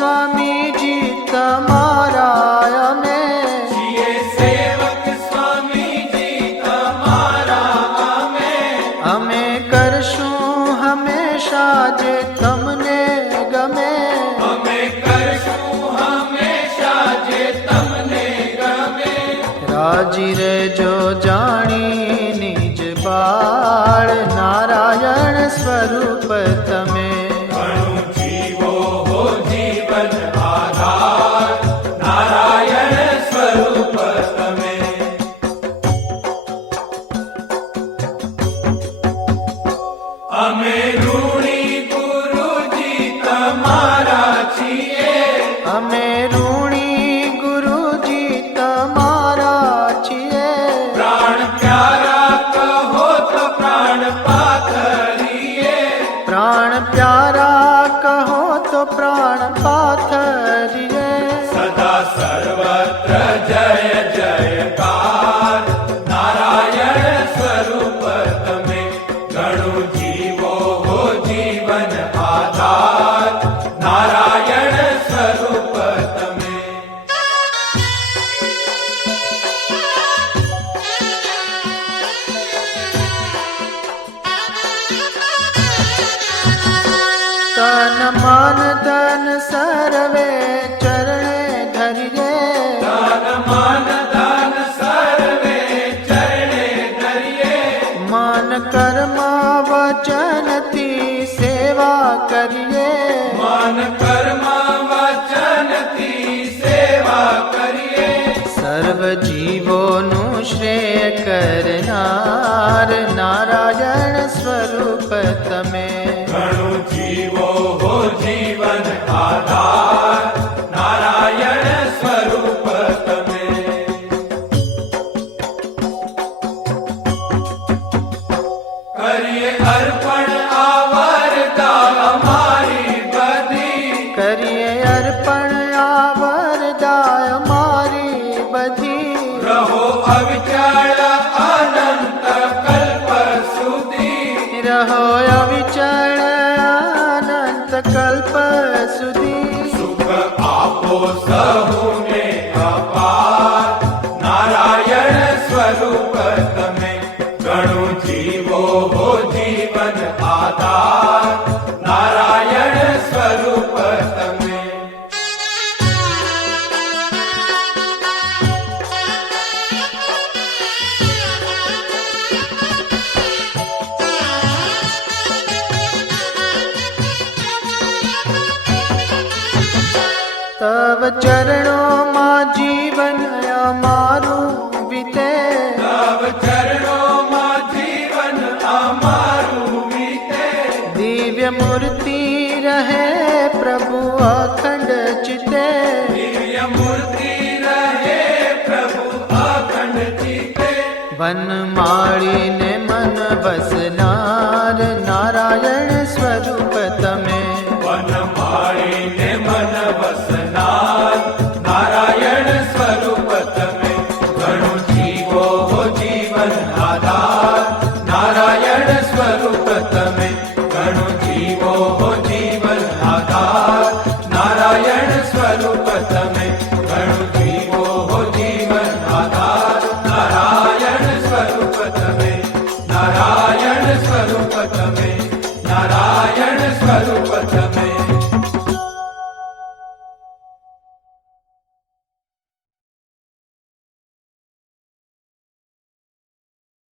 स्वामी जी तमाराया में जिए सेवक स्वामी जी तमारा हमें। हमें करशू हमेशा जे तमने गमे हमें करशू हमेशा जे तमने गमे। राज़ी रे जो जानी निज बाळ, नारायण स्वरूप दान धन सर्वे चरण धरि दान मान दान सर्वे चरणे धरि मान कर्मा वचन ती सेवा करिए। मान कर्मा वचन ती सेवा करिए। सर्व जीवो नु श्रेय करनार नारायण स्वरूप तमें। करिए अर्पण आवर दाय मारी बधी। रहो अविचल अनंत कल्प सुधी। रहो अविचल अनंत कल्प सुधी। सुख आपो सहु अपार। नारायण स्वरूप तमें गणु जीवो हो जीवन તવ ચરણોમાં જીવન અમારું વિતે. તવ ચરણોમાં જીવન અમારું વિતે. દિવ્ય મૂર્તિ રહે પ્રભુ અખંડ ચિતે દિવ્ય મૂર્તિ રહે પ્રભુ અખંડ ચિતે વનમાળીને મન બસનાર નારાયણ સ્વરૂપ તમે. વન માળીને મન Open up.